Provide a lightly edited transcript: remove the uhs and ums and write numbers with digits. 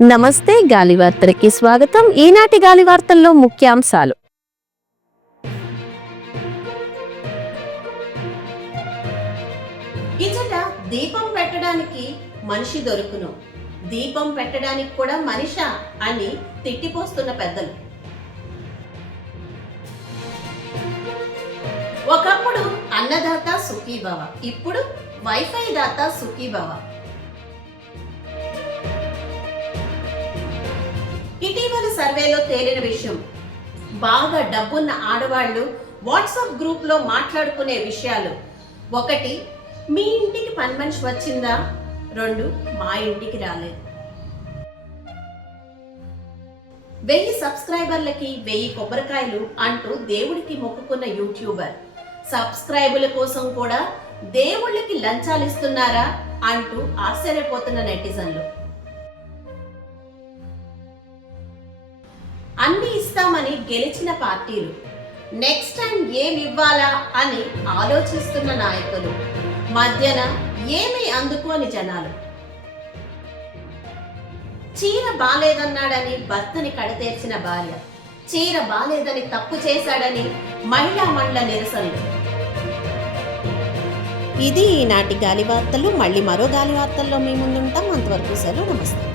నమస్తే, గాలివార్తలకి స్వాగతం. ఈనాటి గాలివార్తల్లో ముఖ్యాంశాలు. ఇచట దీపం పెట్టడానికి మనిషి దొరుకును, దీపం పెట్టడానికి కూడా మనిషా అని తిట్టిపోస్తున్న పెద్దలు. ఒకప్పుడు అన్నదాత సుఖీభవ, ఇప్పుడు వైఫై దాత సుఖీభవ. ఇటీవల సర్వేలో తేలిన విషయం, బాగా డబ్బున్న ఆడవాళ్లు వాట్సాప్ గ్రూప్ లో మాట్లాడుకునే విషయాలు: 1, మీ ఇంటికి పని మనిషి వచ్చిందా? 2, మా ఇంటికి రాలేదు. 1000 సబ్స్క్రైబర్లకి 1000 కొబ్బరికాయలు అంటూ దేవుడికి మొక్కుకున్న యూట్యూబర్, సబ్స్క్రైబుల కోసం కూడా దేవుళ్ళకి లంచాలు ఇస్తున్నారా అంటూ ఆశ్చర్యపోతున్న నెటిజన్లు. అన్ని ఇస్తామని గెలిచిన పార్టీలు నెక్స్ట్ టైం ఏమి ఇవ్వాలా అని ఆలోచిస్తున్న నాయకులు, మధ్యన ఏమీ అందుకోని జనాలు. చీర బాలేదన్నాడని భర్తని కడతేర్చిన భార్య, చీర బాలేదని తప్పు చేశాడని మహిళా మండల నిరసనలు. ఇది ఈనాటి గాలివార్తలు. మళ్ళీ మరో గాలివార్తల్లో మీ ముందుంటాం. అంతవరకు సెలవు. నమస్తే.